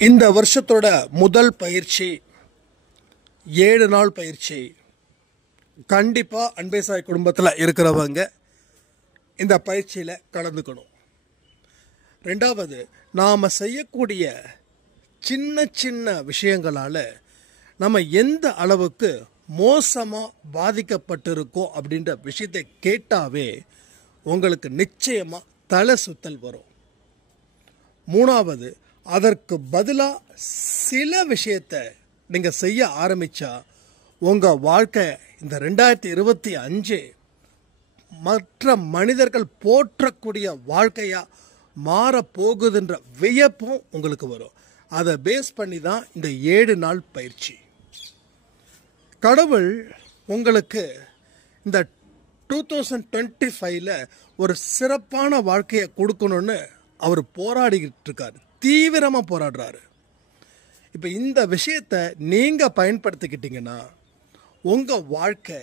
இந்த வருஷத்தோட முதல் பயிற்சி 7 நாள் பயிற்சி. கண்டிப்பாக அன்பே சாய் குடும்பத்தில் இருக்கிறவங்க இந்த பயிற்சியில் கலந்துக்கணும். ரெண்டாவது, நாம் செய்யக்கூடிய சின்ன சின்ன விஷயங்களால் நம்ம எந்த அளவுக்கு மோசமாக பாதிக்கப்பட்டிருக்கோம் அப்படின்ற விஷயத்தை கேட்டாவே உங்களுக்கு நிச்சயமாக தலை சுத்தல் வரும். மூணாவது, அதற்கு பதிலாக சில விஷயத்தை நீங்கள் செய்ய ஆரம்பித்தா உங்கள் வாழ்க்கை இந்த 2025 மற்ற மனிதர்கள் போற்றக்கூடிய வாழ்க்கையாக மாறப்போகுதுன்ற வியப்பும் உங்களுக்கு வரும். அதை பேஸ் பண்ணி தான் இந்த 7 நாள் பயிற்சி. கடவுள் உங்களுக்கு இந்த 2025 ஒரு சிறப்பான வாழ்க்கையை கொடுக்கணும்னு அவர் போராடிக்கிட்டு இருக்காரு, தீவிரமாக போராடுறாரு. இப்போ இந்த விஷயத்தை நீங்கள் பயன்படுத்திக்கிட்டீங்கன்னா உங்கள் வாழ்க்கை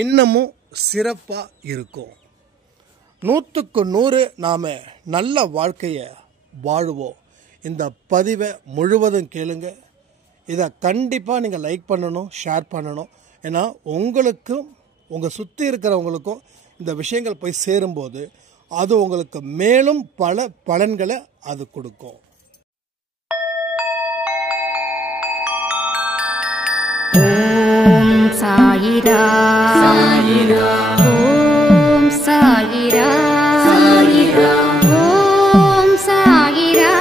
இன்னமும் சிறப்பாக இருக்கும். 100க்கு 100 நாம் நல்ல வாழ்க்கையை வாழுவோம். இந்த பதிவை முழுவதும் கேளுங்க. இதை கண்டிப்பாக நீங்கள் லைக் பண்ணணும், ஷேர் பண்ணணும். ஏன்னா உங்களுக்கும் உங்கள் சுற்றி இருக்கிறவங்களுக்கும் இந்த விஷயங்கள் போய் சேரும்போது அது உங்களுக்கு மேலும் பல பலன்களை அது கொடுக்கும். ஓம் சாயிரா சாயிரா, ஓம் சாயிரா சாயிரா, ஓம் சாயிரா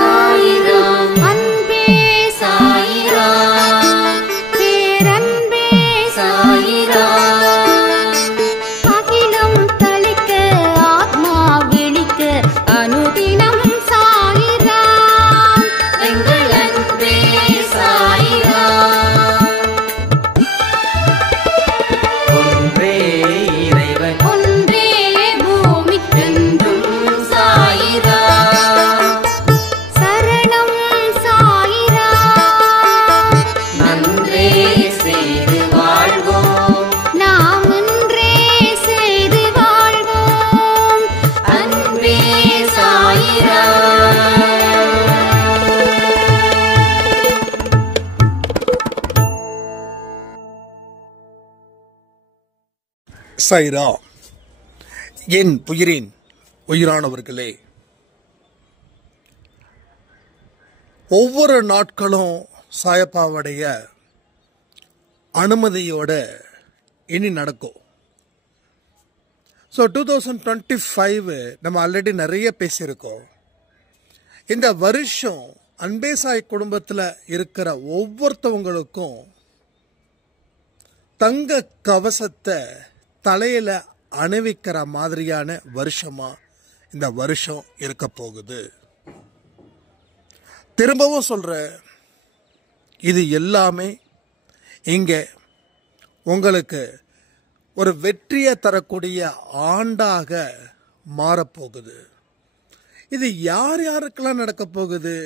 சாயிரா, அன்பே சாயிரா, பேரன்பே சாயிரா, அகிலம் தளிக்க ஆத்மா விழிக்க அனுதினம் சாயிரா, எங்கள் அன்பே சாயிரா. ஒன்றே பூமிக்கென்றும் சாயிரா, சரணம் சாயிரா, நன்றே செய்து வாழ்வோம், நாம் ஒன்றே செய்து வாழ்வோம், அன்பே சாயிரா. சாயிரா. என் உயிரின் உயிரானவர்களே, ஒவ்வொரு நாட்களும் சாயப்பாவுடைய அனுமதியோட இனி நடக்கும். ஸோ 2025 நம்ம ஆல்ரெடி நிறைய பேசியிருக்கோம். இந்த வருஷம் அன்பே சாய் குடும்பத்தில் இருக்கிற ஒவ்வொருத்தவங்களுக்கும் தங்க கவசத்தை தலையில் அணிவிக்கிற மாதிரியான வருஷமா இந்த வருஷம் இருக்க போகுது. திரும்பவும் சொல்கிறேன், இது எல்லாமே இங்கே உங்களுக்கு ஒரு வெற்றியை தரக்கூடிய ஆண்டாக மாறப்போகுது. இது யார் யாருக்கெல்லாம் நடக்க போகுது?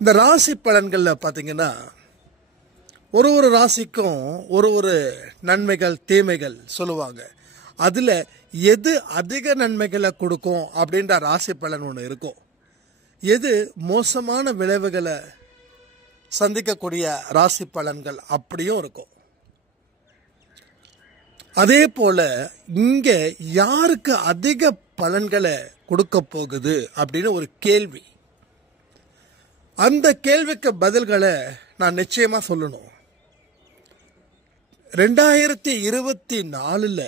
இந்த ராசி பலன்களில் பார்த்தீங்கன்னா ஒரு ஒரு ராசிக்கும் ஒரு ஒரு நன்மைகள் தீமைகள் சொல்லுவாங்க. அதில் எது அதிக நன்மைகளை கொடுக்கும் அப்படின்ற ராசி பலன் ஒன்று இருக்கும். எது மோசமான விளைவுகளை சந்திக்கக்கூடிய ராசி பலன்கள் அப்படியும் இருக்கும். அதே போல் இங்கே யாருக்கு அதிக பலன்களை கொடுக்க போகுது அப்படின்னு ஒரு கேள்வி. அந்த கேள்விக்கு பதில்களை நான் நிச்சயமாக சொல்லணும். 2024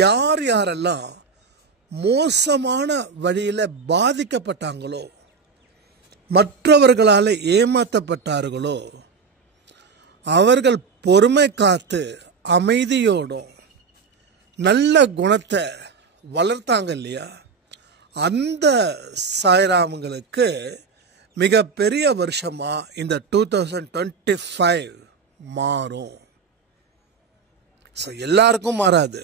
யார் யாரெல்லாம் மோசமான வழியில் பாதிக்கப்பட்டாங்களோ, மற்றவர்களால் ஏமாற்றப்பட்டார்களோ, அவர்கள் பொறுமை காத்து அமைதியோடும் நல்ல குணத்தை வளர்த்தாங்க இல்லையா, அந்த சாய்ராமங்களுக்கு மிகப்பெரிய வருஷமாக இந்த 2025 மாறும். ஸோ எல்லாருக்கும் மாறாது.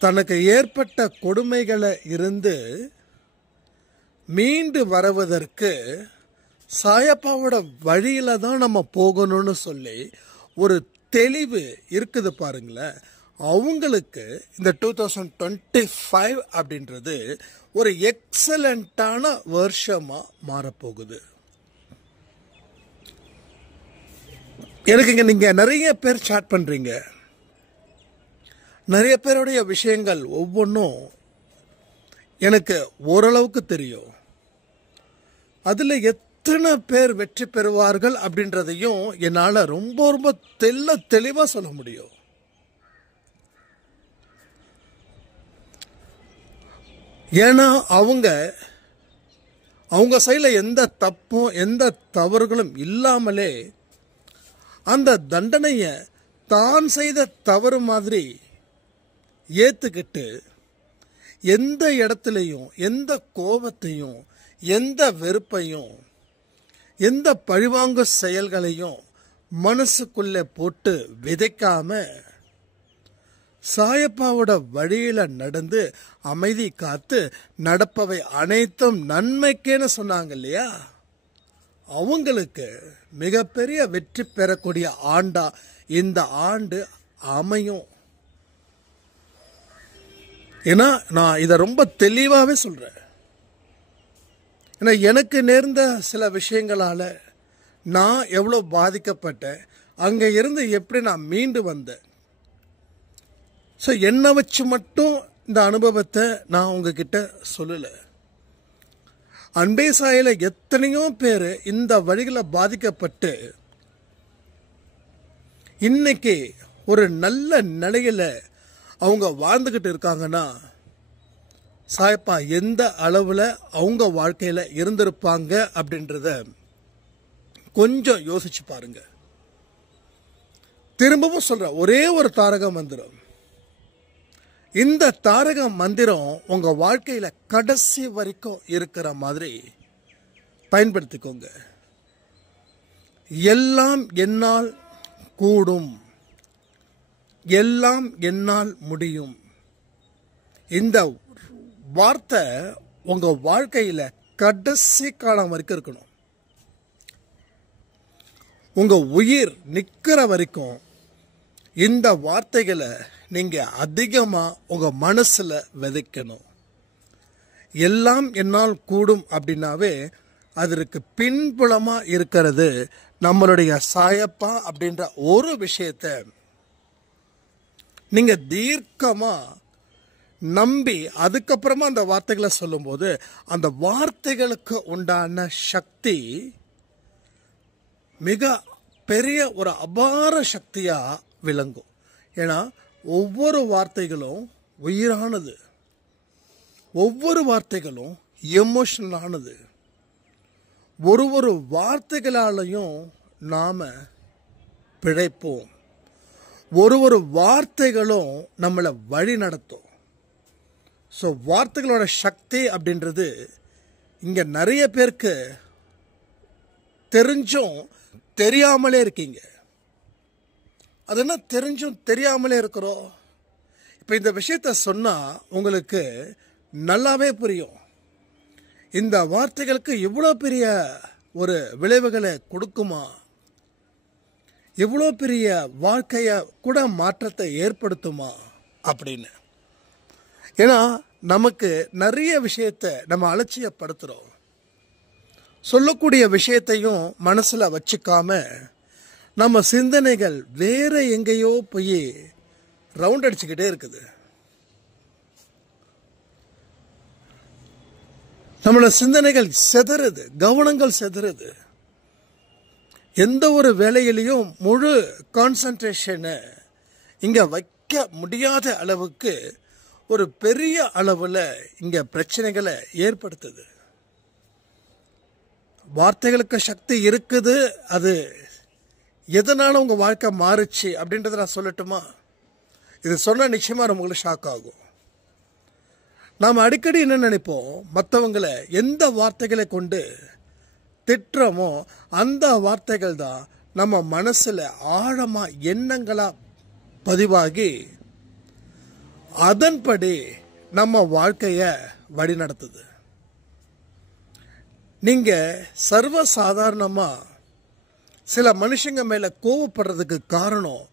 தனக்கு ஏற்பட்ட கொடுமைகளை இருந்து மீண்டு வருவதற்கு சாயப்பாவோட வழியில தான் நம்ம போகணும்னு சொல்லி ஒரு தெளிவு இருக்குது பாருங்களேன். அவங்களுக்கு இந்த 2025 அப்படின்றது ஒரு எக்ஸலண்டான வருஷமா மாறப்போகுது. எனக்கு இங்க நீங்க நிறைய பேர் சாட் பண்றீங்க. நிறைய பேருடைய விஷயங்கள் ஒவ்வொன்றும் எனக்கு ஓரளவுக்கு தெரியும். அதுல எத்தனை பேர் வெற்றி பெறுவார்கள் அப்படின்றதையும் என்னால ரொம்ப ரொம்ப தெளிவா சொல்ல முடியும். ஏன்னா அவங்க சைடுல எந்த தப்பும் எந்த தவறுகளும் இல்லாமலே அந்த தண்டனைய தான் செய்த தவறு மாதிரி ஏத்துக்கிட்டு எந்த இடத்துலையும் எந்த கோபத்தையும் எந்த வெறுப்பையும் எந்த பழிவாங்க செயல்களையும் மனசுக்குள்ளே போட்டு விதைக்காம சாயப்பாவோட வழியில நடந்து அமைதி காத்து நடப்பவை அனைத்தும் நன்மைக்கேன்னு சொன்னாங்க இல்லையா, அவங்களுக்கு மிகப்பெரிய வெற்றி பெறக்கூடிய ஆண்டா இந்த ஆண்டு அமையும். ஏன்னா நான் இதை ரொம்ப தெளிவாகவே சொல்றேன். ஏன்னா எனக்கு நேர்ந்த சில விஷயங்களால நான் எவ்வளோ பாதிக்கப்பட்டேன், அங்கே இருந்து எப்படி நான் மீண்டு வந்தேன். ஸோ என்னை வச்சு மட்டும் இந்த அனுபவத்தை நான் உங்ககிட்ட சொல்லலை. அன்பே சாயில எத்தனையோ பேர் இந்த வழிகளை பாதிக்கப்பட்டு இன்னைக்கு ஒரு நல்ல நிலையில அவங்க வாழ்ந்துகிட்டு இருக்காங்கன்னா சாயப்பா எந்த அளவுல அவங்க வாழ்க்கையில இருந்திருப்பாங்க அப்படின்றத கொஞ்சம் யோசிச்சு பாருங்க. திரும்பவும் சொல்ற ஒரே ஒரு தாரக மந்திரம், இந்த தாரக மந்திரம் உங்க வாழ்க்கையில கடைசி வரைக்கும் இருக்கிற மாதிரி பயன்படுத்திக்கோங்க. எல்லாம் என்னால் கூடும், எல்லாம் என்னால் முடியும். இந்த வார்த்தை உங்க வாழ்க்கையில கடைசி காலம் வரைக்கும் இருக்கணும். உங்க உயிர் நிக்கிற வரைக்கும் இந்த வார்த்தைகளை நீங்க அதிகமா உங்க மனசுல விதைக்கணும். எல்லாம் என்னால் கூடும் அப்படின்னாவே அதற்கு பின்புலமா இருக்கிறது நம்மளுடைய சாயப்பா அப்படின்ற ஒரு விஷயத்தை நீங்க தீர்க்கமா நம்பி அதுக்கப்புறமா அந்த வார்த்தைகளை சொல்லும்போது அந்த வார்த்தைகளுக்கு உண்டான சக்தி மிக பெரிய ஒரு அபார சக்தியா விளங்கும். ஏன்னா ஒவ்வொரு வார்த்தைகளும் உயிரானது, ஒவ்வொரு வார்த்தைகளும் எமோஷனலானது. ஒரு வார்த்தைகளாலையும் நாம பிழைப்போம், ஒரு வார்த்தைகளும் நம்மளை வழி நடத்தும். ஸோ வார்த்தைகளோட சக்தி அப்படின்றது இங்க நிறைய பேருக்கு தெரிஞ்சும் தெரியாமலே இருக்கீங்க. அது என்ன தெரிஞ்சும் தெரியாமலே இருக்கிறோம். இப்போ இந்த விஷயத்த சொன்னா உங்களுக்கு நல்லாவே புரியும். இந்த வார்த்தைகளுக்கு இவ்வளோ பெரிய ஒரு விளைவுகளை கொடுக்குமா, இவ்வளோ பெரிய வாழ்க்கைய கூட மாற்றத்தை ஏற்படுத்துமா அப்படின்னு. ஏன்னா நமக்கு நிறைய விஷயத்தை நம்ம அலட்சியப்படுத்துறோம். சொல்லக்கூடிய விஷயத்தையும் மனசுல வச்சுக்காம நம்ம சிந்தனைகள் வேற எங்கேயோ போய் ரவுண்ட் அடிச்சுக்கிட்டே இருக்குது. நம்மளோட சிந்தனைகள் செதறுது, கவனங்கள் செதறுது. எந்த ஒரு வேலையிலையும் முழு கான்சன்ட்ரேஷனை இங்க வைக்க முடியாத அளவுக்கு ஒரு பெரிய அளவுல இங்க பிரச்சனைகளை ஏற்படுத்துது. வார்த்தைகளுக்கு சக்தி இருக்குது. அது எதனால உங்க வாழ்க்கை மாறுச்சு அப்படின்றத நான் சொல்லட்டுமா? இது சொன்னா நிச்சயமா உங்களுக்கு ஷாக் ஆகும். நாம் அடிக்கடி என்ன நினைப்போம், மற்றவங்களை எந்த வார்த்தைகளை கொண்டு திட்டுறோமோ அந்த வார்த்தைகள் தான் நம்ம மனசுல ஆழமா எண்ணங்களா பதிவாகி அதன்படி நம்ம வாழ்க்கைய வழி நடத்துது. நீங்க சர்வ சாதாரணமா சில மனுஷங்க மேல கோவப்படுறதுக்கு காரணம்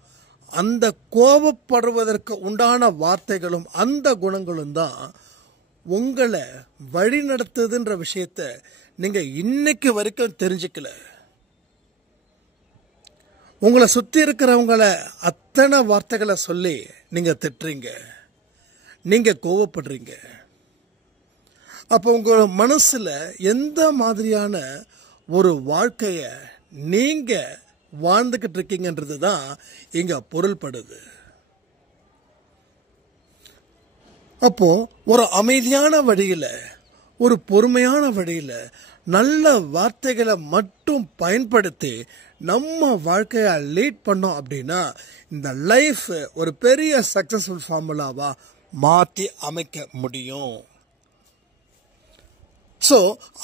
அந்த கோபப்படுவதற்கு உண்டான வார்த்தைகளும் அந்த குணங்களும் தான் உங்களை வழி நடத்துதுன்ற விஷயத்த நீங்க இன்னைக்கு வரைக்கும் தெரிஞ்சுக்கல. உங்களை சுத்தி இருக்கிறவங்கள அத்தனை வார்த்தைகளை சொல்லி நீங்க திட்டுறீங்க, நீங்க கோவப்படுறீங்க. அப்போ உங்க மனசுல எந்த மாதிரியான ஒரு வாழ்க்கைய நீங்க வாழ்ந்துகிட்டு இருக்கீங்கன்றது தான் இங்க பொருள்படுது. அப்போ ஒரு அமைதியான வழியில, ஒரு பொறுமையான வழியில நல்ல வார்த்தைகளை மட்டும் பயன்படுத்தி நம்ம வாழ்க்கைய லீட் பண்ணோம் அப்படின்னா இந்த லைஃப் ஒரு பெரிய சக்சஸ்ஃபுல் ஃபார்முலாவா மாற்றி அமைக்க முடியும். ஸோ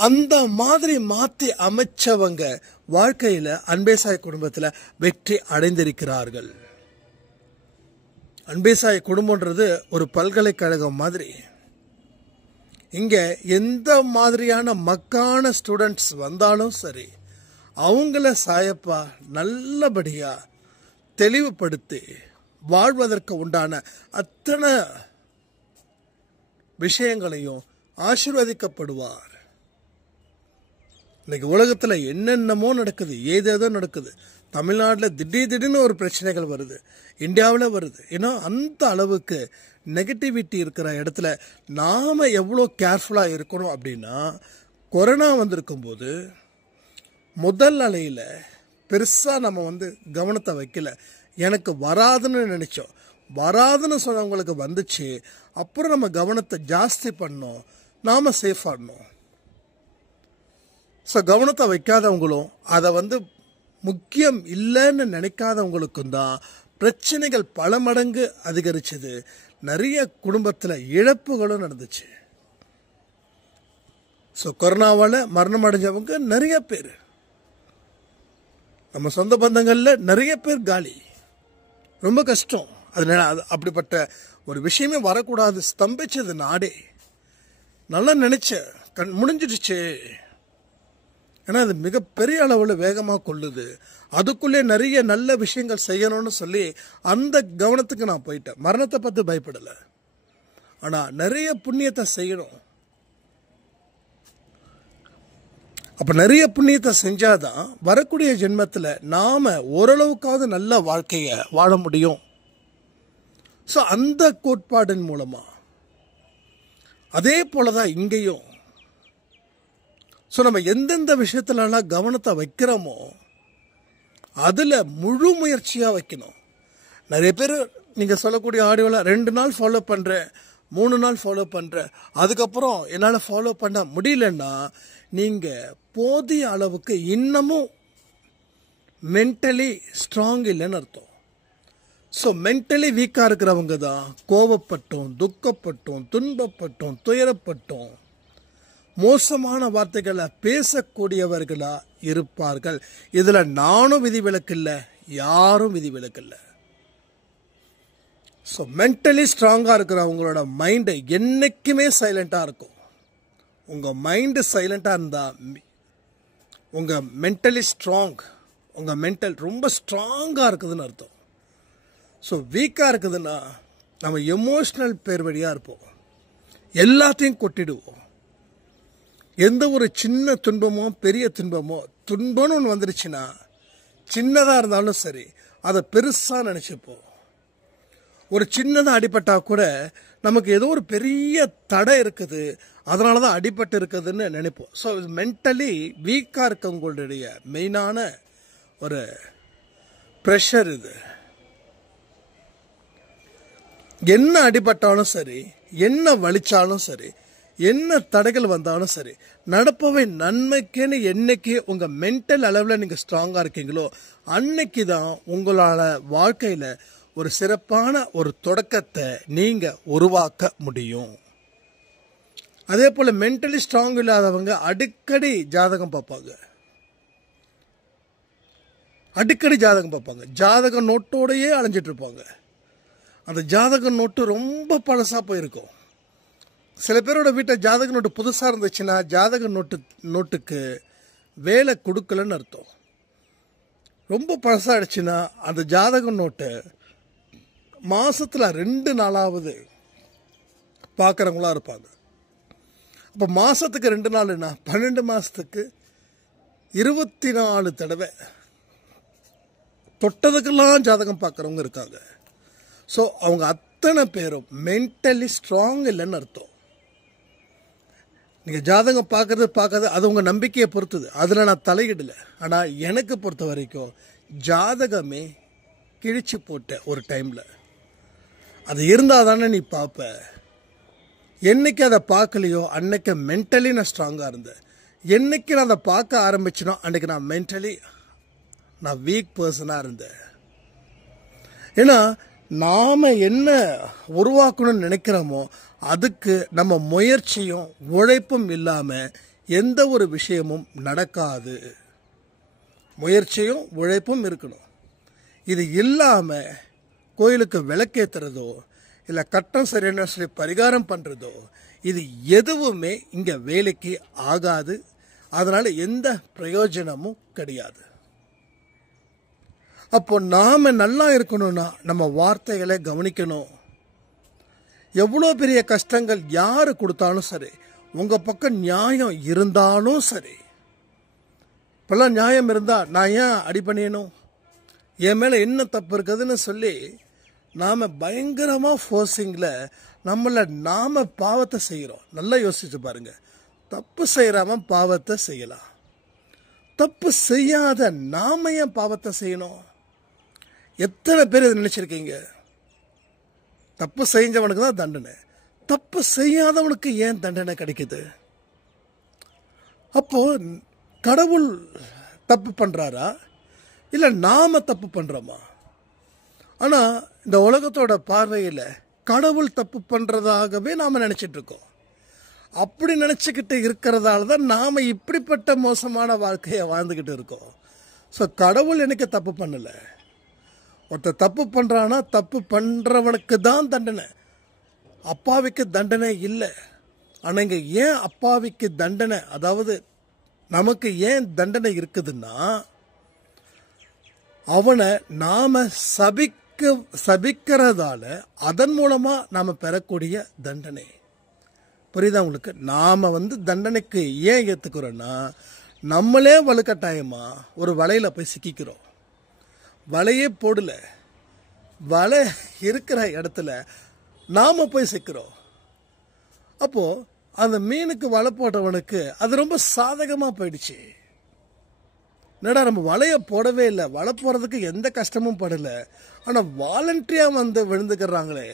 அந்த மாதிரி மாற்றி அமைச்சவங்க வாழ்க்கையில் அன்பே சாய் குடும்பத்தில் வெற்றி அடைந்திருக்கிறார்கள். அன்பே சாய் குடும்பம்ன்றது ஒரு பல்கலைக்கழகம் மாதிரி. இங்கே எந்த மாதிரியான மக்கான ஸ்டூடெண்ட்ஸ் வந்தாலும் சரி, அவங்கள சாயப்பா நல்லபடியாக தெளிவுபடுத்தி வாழ்வதற்கு உண்டான அத்தனை விஷயங்களையும் ஆசீர்வதிக்கப்படுவார். இன்னைக்கு உலகத்தில் என்னென்னமோ நடக்குது, ஏதேதோ நடக்குது. தமிழ்நாட்டில் திடீர்னு ஒரு பிரச்சனைகள் வருது, இந்தியாவில் வருது. ஏன்னா அந்த அளவுக்கு நெகட்டிவிட்டி இருக்கிற இடத்துல நாம் எவ்வளோ கேர்ஃபுல்லாக இருக்கணும் அப்படின்னா, கொரோனா வந்திருக்கும் போது முதல் அலையில் பெருசாக நம்ம கவனத்தை வைக்கல. எனக்கு வராதுன்னு நினச்சோம், வராதுன்னு சொன்னவங்களுக்கு வந்துச்சு. அப்புறம் நம்ம கவனத்தை ஜாஸ்தி பண்ணோம், நாம் சேஃபாக இருந்தோம். ஸோ கவனத்தை வைக்காதவங்களும் அதை முக்கியம் இல்லைன்னு நினைக்காதவங்களுக்கும் தான் பிரச்சனைகள் பல மடங்கு அதிகரிச்சது. நிறைய குடும்பத்தில் இழப்புகளும் நடந்துச்சு. ஸோ கொரோனாவால் மரணம் அடைஞ்சவங்க நிறைய பேர், நம்ம சொந்த பந்தங்களில் நிறைய பேர் காலி. ரொம்ப கஷ்டம். அதனால அப்படிப்பட்ட ஒரு விஷயமே வரக்கூடாது. ஸ்தம்பிச்சது நாடே. நல்லா நினைச்ச முடிஞ்சிடுச்சு. ஏன்னா அது மிகப்பெரிய அளவில் வேகமாக கொள்ளுது. அதுக்குள்ளே நிறைய நல்ல விஷயங்கள் செய்யணும்னு சொல்லி அந்த கவனத்துக்கு நான் போயிட்டேன். மரணத்தை பார்த்து பயப்படலை, ஆனால் நிறைய புண்ணியத்தை செய்யணும். அப்போ நிறைய புண்ணியத்தை செஞ்சாதான் வரக்கூடிய ஜென்மத்தில் நாம் ஓரளவுக்காவது நல்ல வாழ்க்கையை வாழ முடியும். ஸோ அந்த கோட்பாடின் மூலமாக அதே போல தான் இங்கேயும். ஸோ நம்ம எந்தெந்த விஷயத்துலலாம் கவனத்தை வைக்கிறோமோ அதில் முழு முயற்சியாக வைக்கணும். நிறைய பேர் நீங்கள் சொல்லக்கூடிய ஆடியோவில் 2 நாள் ஃபாலோ பண்ணுறேன், 3 நாள் ஃபாலோ பண்ணுறேன், அதுக்கப்புறம் என்னால் ஃபாலோ பண்ண முடியலன்னா நீங்கள் போதிய அளவுக்கு இன்னமும் மென்டலி ஸ்ட்ராங் இல்லைன்னு அர்த்தம். ஸோ மென்டலி வீக்காக இருக்கிறவங்க தான் கோபப்பட்டும், துக்கப்பட்டும், துன்பப்பட்டும், துயரப்பட்டும் மோசமான வார்த்தைகளை பேசக்கூடியவர்களா இருப்பார்கள். இதில் நானும் விதிவிலக்கு இல்லை, யாரும் விதிவிலக்கு இல்லை. ஸோ மென்டலி ஸ்ட்ராங்காக இருக்கிறவங்களோட மைண்டு என்றைக்குமே சைலண்ட்டாக இருக்கும். உங்கள் மைண்டு சைலண்ட்டாக இருந்தால் உங்கள் மென்டலி ஸ்ட்ராங், உங்கள் மென்டல் ரொம்ப ஸ்ட்ராங்காக இருக்குதுன்னு அர்த்தம். ஸோ வீக்காக இருக்குதுன்னா நம்ம எமோஷ்னல் பேர் வழியாக இருப்போம், எல்லாத்தையும் கொட்டிடுவோம். எந்த ஒரு சின்ன துன்பமோ பெரிய துன்பமோ, துன்பம்னு ஒன்று வந்துருச்சுன்னா சின்னதாக இருந்தாலும் சரி அதை பெருசாக நினச்சிப்போம். ஒரு சின்னதாக அடிபட்டால் கூட நமக்கு ஏதோ ஒரு பெரிய தடை இருக்குது, அதனால தான் அடிபட்டு இருக்குதுன்னு நினைப்போம். ஸோ மென்டலி வீக்காக இருக்கவங்களுடைய மெயினான ஒரு ப்ரெஷர் இது. என்ன அடிபட்டாலும் சரி, என்ன வலிச்சாலும் சரி, என்ன தடைகள் வந்தாலும் சரி, நடப்பவை நன்மைக்குன்னு என்னைக்கு உங்கள் மென்டல் அளவில் நீங்கள் ஸ்ட்ராங்காக இருக்கீங்களோ அன்னைக்கு தான் உங்களால் வாழ்க்கையில் ஒரு சிறப்பான ஒரு தொடக்கத்தை நீங்கள் உருவாக்க முடியும். அதே போல் மென்டலி ஸ்ட்ராங் இல்லாதவங்க அடிக்கடி ஜாதகம் பார்ப்பாங்க, ஜாதக நோட்டோடையே அலைஞ்சிட்டு இருப்பாங்க. அந்த ஜாதக நோட்டு ரொம்ப பழசாக போயிருக்கும். சில பேரோட வீட்டில் ஜாதக நோட்டு புதுசாக இருந்துச்சுன்னா ஜாதக நோட்டுக்கு வேலை கொடுக்கலன்னு அர்த்தம். ரொம்ப பழசாகிடுச்சுன்னா அந்த ஜாதக நோட்டு மாசத்துல 2 நாளாவது பார்க்குறவங்களா இருப்பாங்க. அப்போ மாசத்துக்கு 2 நாள்னா 12 மாசத்துக்கு 24 தடவை தொட்டதுக்கெல்லாம் ஜாதகம் பார்க்குறவங்க இருக்காங்க. ஸோ அவங்க அத்தனை பேரும் மென்டலி ஸ்ட்ராங் இல்லைன்னு அர்த்தம். நீங்கள் ஜாதகம் பார்க்கறது அது உங்கள் நம்பிக்கையை பொறுத்தது, அதில் நான் தலையிடலை. ஆனால் எனக்கு பொறுத்த வரைக்கும் ஜாதகமே கிழிச்சு போட்ட ஒரு டைமில் அது இருந்தால் தானே நீ பார்ப்ப. என்னைக்கு அதை பார்க்கலையோ அன்னைக்கு மென்டலி நான் ஸ்ட்ராங்காக இருந்தேன். என்னைக்கு நான் அதை பார்க்க ஆரம்பிச்சினோ அன்றைக்கி நான் மென்டலி நான் வீக் பர்சனாக இருந்தேன். ஏன்னா நாம் என்ன உருவாக்கணும்னு நினைக்கிறோமோ அதுக்கு நம்ம முயற்சியும் உழைப்பும் இல்லாமல் எந்த ஒரு விஷயமும் நடக்காது. முயற்சியும் உழைப்பும் இருக்கணும். இது இல்லாமல் கோயிலுக்கு விளக்கேற்றுறதோ இல்லை கட்டம் சரியான சொல்லி பரிகாரம் பண்ணுறதோ இது எதுவுமே இங்கே வேலைக்கு ஆகாது. அதனால் எந்த பிரயோஜனமும் கிடையாது. அப்போ நாம் நல்லா இருக்கணும்னா நம்ம வார்த்தைகளை கவனிக்கணும். எவ்வளோ பெரிய கஷ்டங்கள் யார் கொடுத்தாலும் சரி, உங்கள் பக்கம் நியாயம் இருந்தாலும் சரி, இப்போல்லாம் நியாயம் இருந்தால் நான் ஏன் அடி பண்ணியணும், என் மேலே என்ன தப்பு இருக்குதுன்னு சொல்லி நாம் பயங்கரமாக ஃபோர்ஸிங்கில் நம்மளை நாம் பாவத்தை செய்கிறோம். நல்லா யோசிச்சு பாருங்க. தப்பு செய்கிறாம பாவத்தை செய்யலாம், தப்பு செய்யாத நாம ஏன் பாவத்தை செய்யணும்? எத்தனை பேர் இதை நினைச்சிருக்கீங்க? தப்பு செஞ்சவனுக்கு தான் தண்டனை, தப்பு செய்யாதவனுக்கு ஏன் தண்டனை கிடைக்குது? அப்போ கடவுள் தப்பு பண்றாரா இல்லை நாம தப்பு பண்றோமா? ஆனா இந்த உலகத்தோட பார்வையில் கடவுள் தப்பு பண்றதாகவே நாம நினைச்சிட்டு இருக்கோம். அப்படி நினைச்சுக்கிட்டு இருக்கிறதால தான் நாம இப்படிப்பட்ட மோசமான வாழ்க்கையை வாழ்ந்துக்கிட்டு இருக்கோம். ஸோ கடவுள் எனக்கு தப்பு பண்ணலை. ஒருத்தர் தப்பு பண்ணுறான்னா தப்பு பண்ணுறவனுக்கு தான் தண்டனை, அப்பாவிக்கு தண்டனை இல்லை. ஆனால் இங்கே ஏன் அப்பாவிக்கு தண்டனை, அதாவது நமக்கு ஏன் தண்டனை இருக்குதுன்னா அவனை நாம் சபிக்கிறதால அதன் மூலமாக நாம் பெறக்கூடிய தண்டனை. புரியுதா உங்களுக்கு? நாம் தண்டனைக்கு ஏன் ஏற்றுக்கிறோன்னா நம்மளே வலுக்கட்டாயமாக ஒரு வலையில் போய் சிக்கிக்கிறோம். வலையே போடல, வலை இருக்கிற இடத்துல நாம் போய் சிக்கிறோம். அப்போது அந்த மீனுக்கு வலை போட்டவனுக்கு அது ரொம்ப சாதகமாக போயிடுச்சு. என்னடா நம்ம வலையை போடவே இல்லை, வலை போடுறதுக்கு எந்த கஷ்டமும் படலை, ஆனால் வாலண்டரியாக விழுந்துக்கிறாங்களே,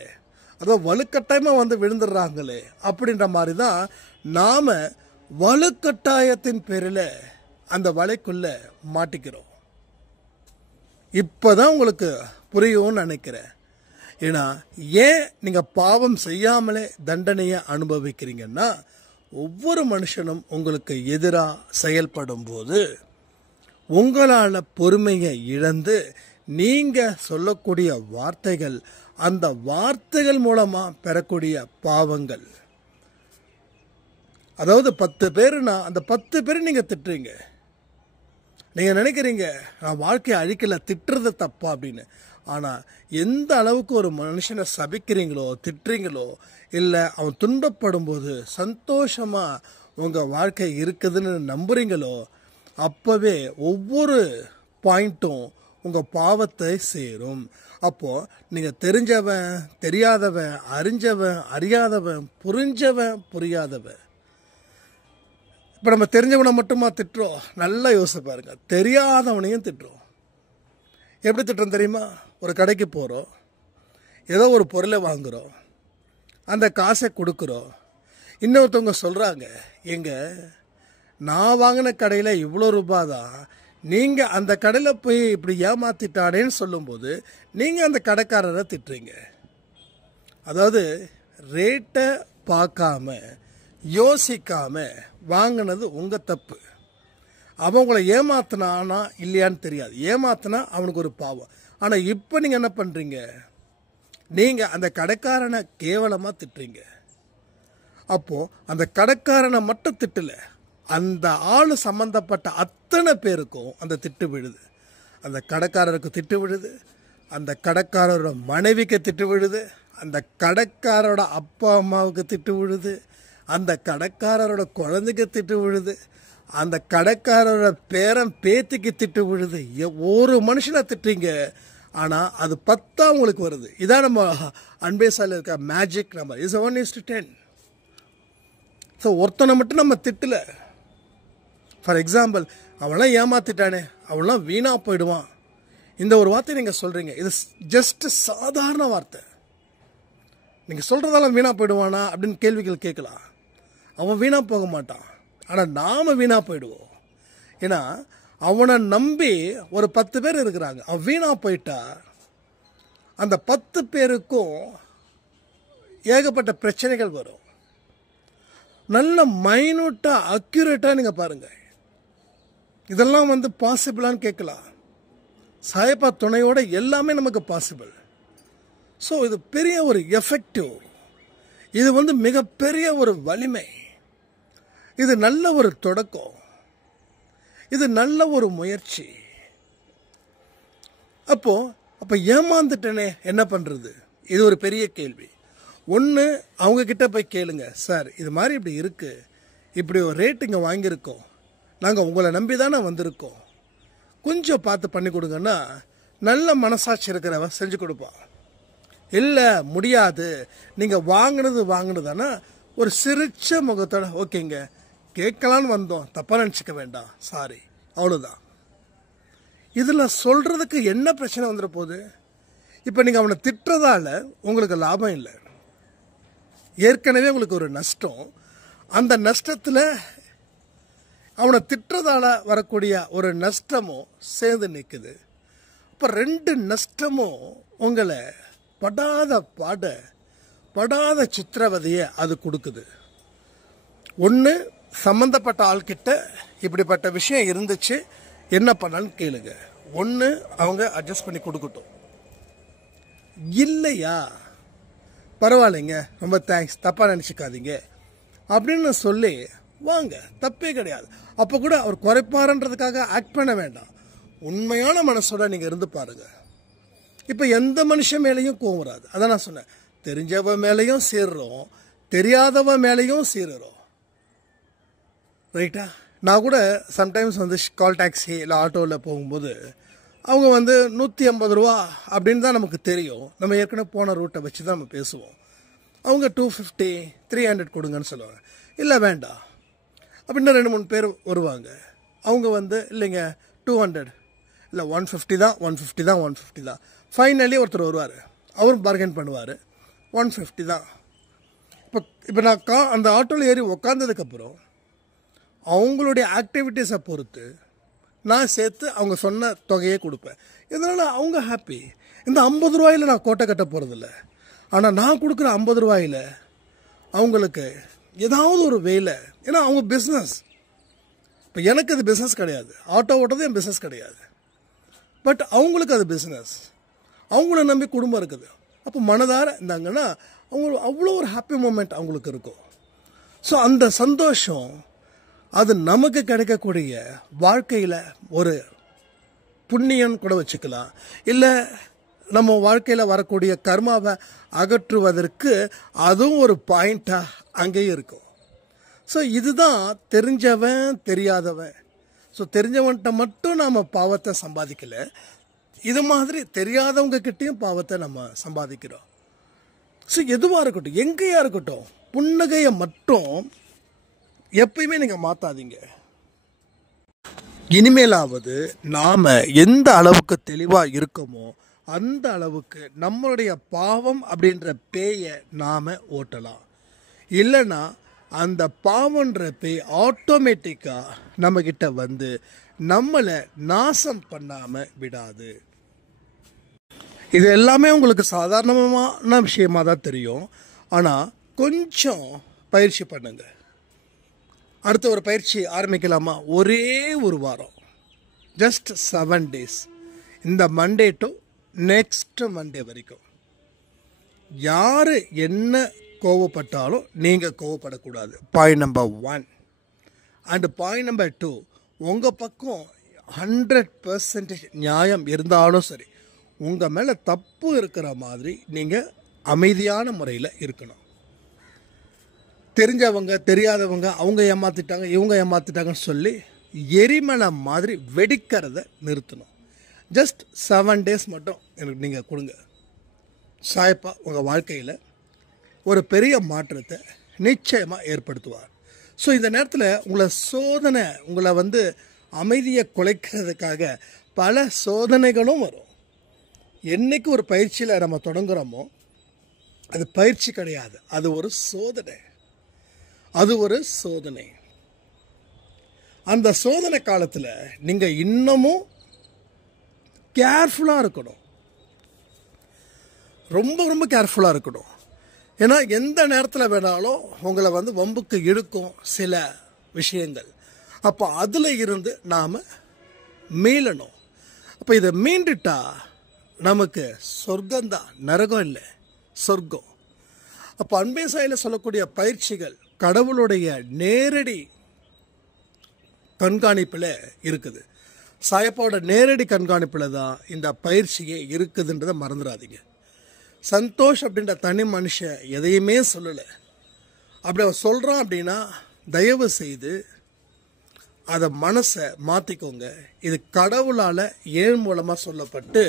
அதோ வலுக்கட்டாயமாக விழுந்துடுறாங்களே அப்படின்ற மாதிரி தான் நாம் வலுக்கட்டாயத்தின் பேரில் அந்த வலைக்குள்ளே மாட்டிக்கிறோம். இப்போதான் உங்களுக்கு புரியும்னு நினைக்கிறேன். ஏன்னா ஏன் நீங்கள் பாவம் செய்யாமலே தண்டனையை அனுபவிக்கிறீங்கன்னா ஒவ்வொரு மனுஷனும் உங்களுக்கு எதிராக செயல்படும் போது உங்களால் பொறுமையை இழந்து நீங்கள் சொல்லக்கூடிய வார்த்தைகள், அந்த வார்த்தைகள் மூலமாக பெறக்கூடிய பாவங்கள், அதாவது 10 பேருனா அந்த 10 பேர் நீங்கள் திட்டுறீங்க. நீங்கள் நினைக்கிறீங்க நான் வாழ்க்கையை அழிக்கல, திட்டுறது தப்பா அப்படின்னு. ஆனால் எந்த அளவுக்கு ஒரு மனுஷனை சபிக்கிறீங்களோ திட்டுறீங்களோ இல்லை அவன் துன்பப்படும் போது சந்தோஷமாக உங்கள் வாழ்க்கை இருக்குதுன்னு நம்புறீங்களோ அப்போவே ஒவ்வொரு பாயிண்ட்டும் உங்கள் பாவத்தை சேரும். அப்போது நீங்கள் தெரிஞ்சவன் தெரியாதவன், அறிஞ்சவன் அறியாதவன், புரிஞ்சவன் புரியாதவன். இப்போ நம்ம தெரிஞ்சவனை மட்டுமா திட்டுறோம்? நல்லா யோசிச்சு பாருங்க. தெரியாதவனையும் திட்டுறோம். எப்படி திட்டுறோம் தெரியுமா? ஒரு கடைக்கு போகிறோம், ஏதோ ஒரு பொருளை வாங்குகிறோம், அந்த காசை கொடுக்குறோம். இன்னொருத்தவங்க சொல்கிறாங்க, எங்க நான் வாங்கின கடையில் இவ்வளோ ரூபா தான், நீங்கள் அந்த கடையில் போய் இப்படி ஏமாத்திட்டானேன்னு சொல்லும்போது நீங்கள் அந்த கடைக்காரரை திட்டுறீங்க. அதாவது ரேட்டை பார்க்காம யோசிக்காம வாங்கினது உங்கள் தப்பு. அவன் உங்களை ஏமாத்தினானா இல்லையான்னு தெரியாது, ஏமாத்தினா அவனுக்கு ஒரு பாவம். ஆனால் இப்போ நீங்கள் என்ன பண்ணுறீங்க? நீங்கள் அந்த கடைக்காரனை கேவலமாக திட்டுறீங்க. அப்போது அந்த கடைக்காரனை மட்டும் திட்டலை, அந்த ஆள் சம்மந்தப்பட்ட அத்தனை பேருக்கும் அந்த திட்டு விழுது. அந்த கடைக்காரருக்கு திட்டு விழுது, அந்த கடைக்காரரோட மனைவிக்கு திட்டு விழுது, அந்த கடைக்காரரோட அப்பா அம்மாவுக்கு திட்டு விழுது, அந்த கடைக்காரரோட குழந்தைக்கு திட்டு விழுது, அந்த கடைக்காரரோட பேரன் பேத்திக்கு திட்டு விழுது. ஒரு மனுஷனை திட்டுறீங்க, ஆனால் அது 10 உங்களுக்கு வருது. இதான் நம்ம அன்பேசால இருக்க மேஜிக் நம்பர். இஸ் 1:10. ஸோ ஒருத்தனை மட்டும் நம்ம திட்டல. ஃபார் எக்ஸாம்பிள், அவன்லாம் ஏமாத்திட்டானே, அவன்லாம் வீணாக போயிடுவான், இந்த ஒரு வார்த்தை நீங்கள் சொல்கிறீங்க. இது ஜஸ்ட் சாதாரண வார்த்தை. நீங்கள் சொல்கிறதெல்லாம் வீணாக போயிடுவானா அப்படின்னு கேள்விகள் கேட்கலாம். அவன் வீணாக போக மாட்டான், ஆனால் நாம் வீணாக போயிடுவோம். ஏன்னா அவனை நம்பி ஒரு 10 பேர் இருக்கிறாங்க. அவன் வீணாக போயிட்டா அந்த 10 பேருக்கும் ஏகப்பட்ட பிரச்சனைகள் வரும். நல்ல மைனூட்டாக அக்யூரேட்டாக நீங்கள் பாருங்கள். இதெல்லாம் பாசிபிளான்னு கேட்கலாம். சாயப்பா துணையோட எல்லாமே நமக்கு பாசிபிள். ஸோ இது பெரிய ஒரு எஃபெக்டிவ், இது மிகப்பெரிய ஒரு வலிமை, இது நல்ல ஒரு தொடக்கம், இது நல்ல ஒரு முயற்சி. அப்போ ஏமாந்துட்டனே என்ன பண்ணுறது? இது ஒரு பெரிய கேள்வி. ஒன்று, அவங்கக்கிட்ட போய் கேளுங்க, சார் இது மாதிரி இப்படி இருக்குது, இப்படி ஒரு ரேட்டிங்க வாங்கியிருக்கோம், நாங்கள் உங்களை நம்பி தானே வந்திருக்கோம், கொஞ்சம் பார்த்து பண்ணி கொடுங்கன்னா நல்ல மனசாட்சி இருக்கிறவன் செஞ்சு கொடுப்பான். இல்லை முடியாது, நீங்கள் வாங்கினதானா ஒரு சிரிச்ச முகத்தோட ஓகேங்க கேட்கலான்னு வந்தோம், தப்பாக நினச்சிக்க வேண்டாம், சாரி, அவ்வளோதான். இதில் சொல்கிறதுக்கு என்ன பிரச்சனை வந்துட போகுது? இப்போ நீங்கள் அவனை திட்டுறதால உங்களுக்கு லாபம் இல்லை, ஏற்கனவே உங்களுக்கு ஒரு நஷ்டம். அந்த நஷ்டத்தில் அவனை திட்டுறதால வரக்கூடிய ஒரு நஷ்டமும் சேர்ந்து நிற்குது. இப்போ 2 நஷ்டமும் உங்களை படாத சித்திரவதையை அது கொடுக்குது. ஒன்று, சம்மந்தப்பட்ட ஆள்கிட்ட இப்படிப்பட்ட விஷயம் இருந்துச்சு, என்ன பண்ணான்னு கேளுங்க. ஒன்று, அவங்க அட்ஜஸ்ட் பண்ணி கொடுக்கட்டும். இல்லையா, பரவாயில்லைங்க, ரொம்ப தேங்க்ஸ், தப்பாக நினச்சிக்காதீங்க அப்படின்னு சொல்லி வாங்க, தப்பே கிடையாது. அப்போ கூட அவர் குறைப்பாருன்றதுக்காக ஆக்ட் பண்ண வேண்டாம். உண்மையான மனசோட நீங்கள் இருந்து பாருங்கள். இப்போ எந்த மனுஷன் மேலேயும் கோவம் வராது. அதான் நான் சொன்னேன், தெரிஞ்சவன் மேலேயும் சீர்றோம், தெரியாதவன் மேலேயும் சீர்றோம். ரைட்டா? நான் கூட சம்டைம்ஸ் கால் டாக்ஸி இல்லை ஆட்டோவில் போகும்போது அவங்க 150 ரூபா அப்படின்னு தான் நமக்கு தெரியும். நம்ம ஏற்கனவே போன ரூட்டை வச்சு தான் நம்ம பேசுவோம். அவங்க 250, 300 கொடுங்கன்னு சொல்லுவாங்க. இல்லை வேண்டாம் அப்படின்னா 2-3 பேர் வருவாங்க. அவங்க இல்லைங்க 200, இல்லை 150 தான், 150 தான். ஃபைனலி ஒருத்தர் வருவார், அவரும் பார்கெயின் பண்ணுவார், 150 தான். இப்போ நான் அந்த ஆட்டோவில் ஏறி உக்காந்ததுக்கப்புறம் அவங்களுடைய ஆக்டிவிட்டீஸை பொறுத்து நான் சேர்த்து அவங்க சொன்ன தொகையை கொடுப்பேன். இதனால் அவங்க ஹாப்பி. இந்த 50 ரூபாயில் நான் கோட்டை கட்ட போகிறதில்ல. ஆனால் நான் கொடுக்குற 50 ரூபாயில் அவங்களுக்கு ஏதாவது ஒரு வேலை, ஏன்னா அவங்க பிஸ்னஸ். இப்போ எனக்கு அது பிஸ்னஸ் கிடையாது, ஆட்டோ ஓட்டுறது என் பிஸ்னஸ் கிடையாது. பட் அவங்களுக்கு அது பிஸ்னஸ், அவங்கள நம்பி குடும்பம் இருக்குது. அப்போ மனதார இருந்தாங்கன்னா அவங்க அவ்வளோ ஒரு ஹாப்பி மூமெண்ட் அவங்களுக்கு இருக்கும். ஸோ அந்த சந்தோஷம் அது நமக்கு கிடைக்கக்கூடிய வாழ்க்கையில் ஒரு புண்ணியம் கூட வச்சுக்கலாம். இல்லை நம்ம வாழ்க்கையில் வரக்கூடிய கர்மாவை அகற்றுவதற்கு அதுவும் ஒரு பாயிண்ட்டாக அங்கேயும் இருக்கும். ஸோ இதுதான் தெரிஞ்சவன் தெரியாதவன். ஸோ தெரிஞ்சவன்கிட்ட மட்டும் நாம் பாவத்தை சம்பாதிக்கலை, இது மாதிரி தெரியாதவங்க கிட்டேயும் பாவத்தை நம்ம சம்பாதிக்கிறோம். ஸோ எதுவாக இருக்கட்டும், எங்கேயா இருக்கட்டும், புன்னகையை மட்டும் எப்பயுமே நீங்கள் மாற்றாதீங்க. இனிமேலாவது நாம் எந்த அளவுக்கு தெளிவாக இருக்கோமோ அந்த அளவுக்கு நம்மளுடைய பாவம் அப்படின்ற பேயை நாம் ஓட்டலாம். இல்லைன்னா அந்த பாவன்ற பேய் ஆட்டோமேட்டிக்காக நம்மக்கிட்ட நம்மளை நாசம் பண்ணாமல் விடாது. இது எல்லாமே உங்களுக்கு சாதாரணமான விஷயமாக தான் தெரியும். ஆனால் கொஞ்சம் பயிற்சி பண்ணுங்க. அடுத்த ஒரு பயிற்சி ஆரம்பிக்கலாமா? ஒரே ஒரு வாரம், ஜஸ்ட் 7 days, இந்த மண்டே டு நெக்ஸ்ட் மண்டே வரைக்கும் யார் என்ன கோவப்பட்டாலும் நீங்கள் கோவப்படக்கூடாது. Point number 1. And point number 2, உங்கள் பக்கம் 100% நியாயம் இருந்தாலும் சரி, உங்கள் மேலே தப்பு இருக்கிற மாதிரி நீங்கள் அமைதியான முறையில் இருக்கணும். தெரிஞ்சவங்க தெரியாதவங்க அவங்க ஏமாற்றிட்டாங்க இவங்க ஏமாற்றிட்டாங்கன்னு சொல்லி எரிமலை மாதிரி வெடிக்கிறத நிறுத்தணும். ஜஸ்ட் 7 days மட்டும் எனக்கு நீங்கள் கொடுங்க. சாயப்பா உங்கள் வாழ்க்கையில் ஒரு பெரிய மாற்றத்தை நிச்சயமாக ஏற்படுத்துவார். ஸோ இந்த நேரத்தில் உங்களை அமைதியை குலைக்கிறதுக்காக பல சோதனைகளும் வரும். என்றைக்கு ஒரு பயிற்சியில் நம்ம தொடங்குகிறோமோ அது பயிற்சி கிடையாது, அது ஒரு சோதனை. அந்த சோதனை காலத்தில் நீங்கள் இன்னமும் கேர்ஃபுல்லாக இருக்கணும், ரொம்ப ரொம்ப கேர்ஃபுல்லாக இருக்கணும். ஏன்னா எந்த நேரத்தில் வேணாலும் உங்களை வம்புக்கு இழுக்கும் சில விஷயங்கள். அப்போ அதில் இருந்து நாம் மீளணும். அப்போ இதை மீண்டுட்டா நமக்கு சொர்க்கம்தான், நரகம் இல்லை, சொர்க்கம். அப்போ அன்பே சாயில சொல்லக்கூடிய பயிற்சிகள் கடவுளுடைய நேரடி கண்காணிப்பில் இருக்குது. சாயப்பாவோட நேரடி கண்காணிப்பில் தான் இந்த பயிற்சியே இருக்குதுன்றதை மறந்துடாதீங்க. சந்தோஷ் அப்படின்ற தனி மனுஷன் எதையுமே சொல்லலை. அப்படி அவன் சொல்கிறான் அப்படின்னா தயவு செய்து அதை மனசை மாற்றிக்கோங்க. இது கடவுளால் ஏன் மூலமாக சொல்லப்பட்டு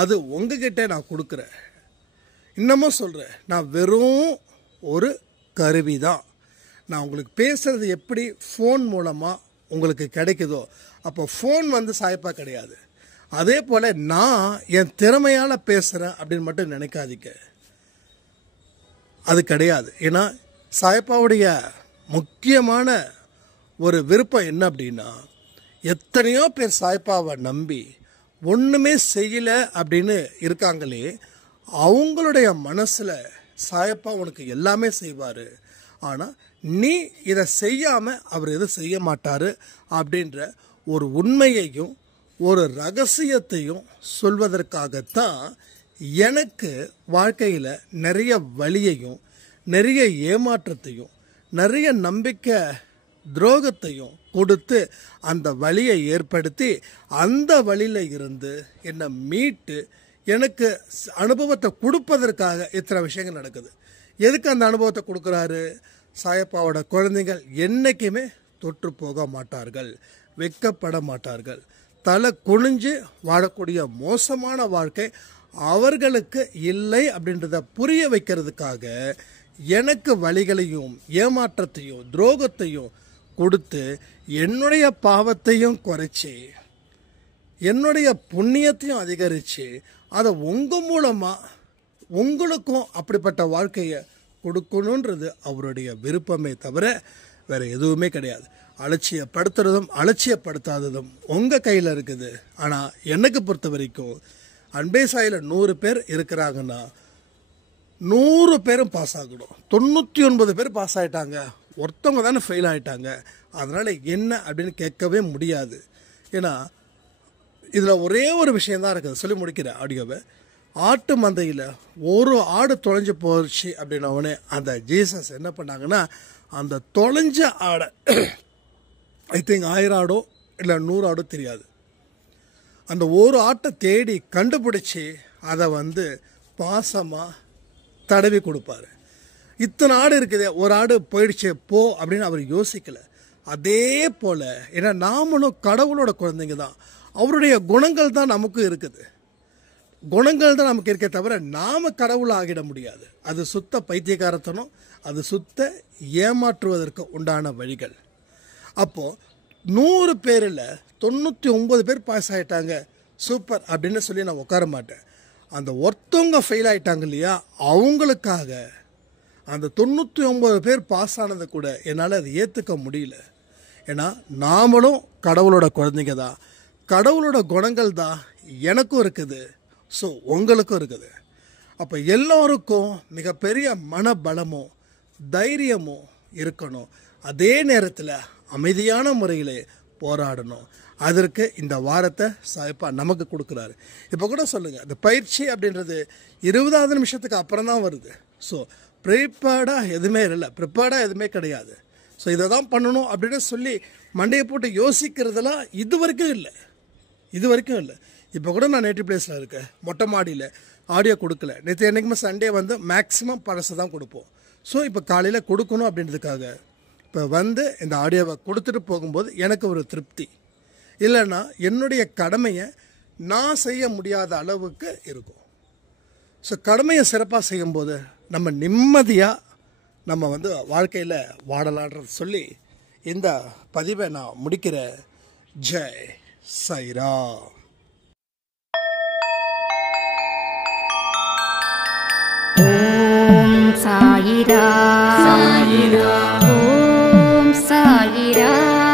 அது உங்ககிட்ட நான் கொடுக்குறேன். இன்னமும் சொல்கிறேன், நான் வெறும் ஒரு கருவி தான். நான் உங்களுக்கு பேசுகிறது எப்படி ஃபோன் மூலமாக உங்களுக்கு கிடைக்குதோ, அப்போ ஃபோன் சாயப்பா கிடையாது. அதே போல் நான் என் திறமையால் பேசுகிறேன் அப்படின்னு மட்டும் நினைக்காதீங்க, அது கிடையாது. ஏன்னா சாயப்பாவுடைய முக்கியமான ஒரு விருப்பம் என்ன அப்படின்னா, எத்தனையோ பேர் சாயப்பாவை நம்பி ஒன்றுமே செய்யலை அப்படின்னு இருக்காங்களே, அவங்களுடைய மனசில் சாயப்பா உனக்கு எல்லாமே செய்வார், ஆனால் நீ இதை செய்யாமல் அவர் எதுவும் செய்ய மாட்டார் அப்படின்ற ஒரு உண்மையையும் ஒரு ரகசியத்தையும் சொல்வதற்காகத்தான் எனக்கு வாழ்க்கையில் நிறைய வலியையும் நிறைய ஏமாற்றத்தையும் நிறைய நம்பிக்கை துரோகத்தையும் கொடுத்து அந்த வலியை ஏற்படுத்தி அந்த வழியில் இருந்து என்னை மீட்டு எனக்கு அனுபவத்தை கொடுப்பதற்காக இத்தனை விஷயங்கள் நடக்குது. எதுக்கு அந்த அனுபவத்தை கொடுக்குறாரு? சாயப்பாவோட குழந்தைகள் என்றைக்குமே தொற்று போக மாட்டார்கள், வெட்கப்பட மாட்டார்கள், தலை குனிஞ்சு வாழக்கூடிய மோசமான வாழ்க்கை அவர்களுக்கு இல்லை அப்படின்றத புரிய வைக்கிறதுக்காக எனக்கு வலிகளையும் ஏமாற்றத்தையும் துரோகத்தையும் கொடுத்து என்னுடைய பாவத்தையும் குறைச்சி என்னுடைய புண்ணியத்தையும் அதிகரித்து அதை உங்கள் மூலமாக உங்களுக்கும் அப்படிப்பட்ட வாழ்க்கையை கொடுக்கணுன்றது அவருடைய விருப்பமே தவிர வேறு எதுவுமே கிடையாது. அலட்சியப்படுத்துறதும் அலட்சியப்படுத்தாததும் உங்கள் கையில் இருக்குது. ஆனால் எனக்கு பொறுத்த வரைக்கும் அன்பே சாயில 100 பேர் இருக்கிறாங்கன்னா 100 பேரும் பாஸ் ஆகணும். 99 பேர் பாஸ் ஆகிட்டாங்க, ஒருத்தவங்க தானே ஃபெயில் ஆகிட்டாங்க, அதனால் என்ன அப்படின்னு கேட்கவே முடியாது. ஏன்னா இதில் ஒரே ஒரு விஷயந்தான் இருக்குது, சொல்லி முடிக்கிற ஆடியோவை. ஆட்டு மந்தையில் ஒரு ஆடு தொலைஞ்சு போச்சு அப்படின்னவொடனே அந்த ஜீசஸ் என்ன பண்ணாங்கன்னா, அந்த தொலைஞ்ச ஆடை ஐ திங்க் 1000 ஆடோ இல்லை 100 ஆடோ தெரியாது, அந்த ஒரு ஆட்டை தேடி கண்டுபிடிச்சி அதை பாசமாக தடவி கொடுப்பாரு. இத்தனை ஆடு இருக்குது, ஒரு ஆடு போயிடுச்சு போ அப்படின்னு அவர் யோசிக்கலை. அதே போல் ஏன்னா நாமளும் கடவுளோட குழந்தைங்க தான், அவருடைய குணங்கள் தான் நமக்கு இருக்குது, குணங்கள் தான் நமக்கு இருக்கே தவிர நாம் கடவுள் ஆகிட முடியாது. அது சுத்த பைத்தியக்காரத்தனம், அது சுத்த ஏமாற்றுவதற்கு உண்டான வழிகள். அப்போது 100 பேரில் 99 பேர் பாஸ் ஆகிட்டாங்க சூப்பர் அப்படின்னு சொல்லி நான் உட்கார மாட்டேன். அந்த ஒருத்தவங்க ஃபெயில் ஆகிட்டாங்க இல்லையா, அவங்களுக்காக அந்த 99 பேர் பாஸ் ஆனதை கூட என்னால் அதை ஏற்றுக்க முடியல. ஏன்னா நாமளும் கடவுளோட குழந்தைங்க தான், கடவுளோட குணங்கள் தான் எனக்கும் இருக்குது, ஸோ உங்களுக்கும் இருக்குது. அப்போ எல்லோருக்கும் மிகப்பெரிய மனபலமும் தைரியமும் இருக்கணும். அதே நேரத்தில் அமைதியான முறையில் போராடணும். அதற்கு இந்த வாரத்தை சாயப்பா நமக்கு கொடுக்குறாரு. இப்போ கூட சொல்லுங்கள், இந்த பயிற்சி அப்படின்றது 20வது நிமிஷத்துக்கு அப்புறம் தான் வருது. ஸோ ப்ரிப்பேர்டாக எதுவுமே இல்லை, ப்ரிப்பேர்டாக எதுவுமே கிடையாது. ஸோ இதை தான் பண்ணணும் அப்படின்னு சொல்லி மண்டையை போட்டு யோசிக்கிறதெல்லாம் இது வரைக்கும் இல்லை. இப்போ கூட நான் நேட்டிவ் பிளேஸில் இருக்கேன், மொட்டை மாடியில் ஆடியோ கொடுக்கல. நேற்று என்றைக்குமே சண்டே வந்து மேக்ஸிமம் பழசை தான் கொடுப்போம். ஸோ இப்போ காலையில் கொடுக்கணும் அப்படின்றதுக்காக இப்போ வந்து இந்த ஆடியோவை கொடுத்துட்டு போகும்போது எனக்கு ஒரு திருப்தி. இல்லைன்னா என்னுடைய கடமையை நான் செய்ய முடியாத அளவுக்கு இருக்கும். ஸோ கடமையை சிறப்பாக செய்யும்போது நம்ம நிம்மதியாக நம்ம வந்து வாழ்க்கையில் வாழலான்றது சொல்லி இந்த பதிவை நான் முடிக்கிறேன். ஜெய் சாய்ராம். ஓம் சாயிராம். ஓம் சாயிராம்.